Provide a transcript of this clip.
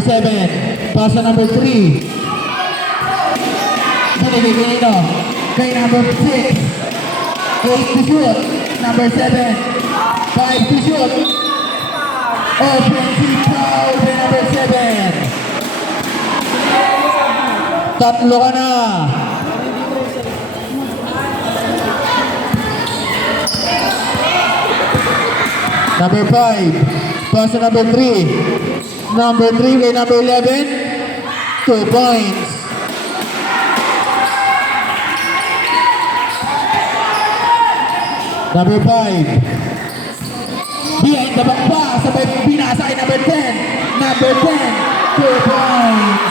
number 7. Pass sa number 3. Binigay kanino? Kay number 6. 8 to shoot. Number 7. 5 to shoot. Offensive foul kay number 7. Tatlo ka na. Number 5. Pass sa number 3. Number 3 kay number 11. 2 points. Number 5. Behind the back pa. Sabay binasa kay number 10. Number 10. 2 points.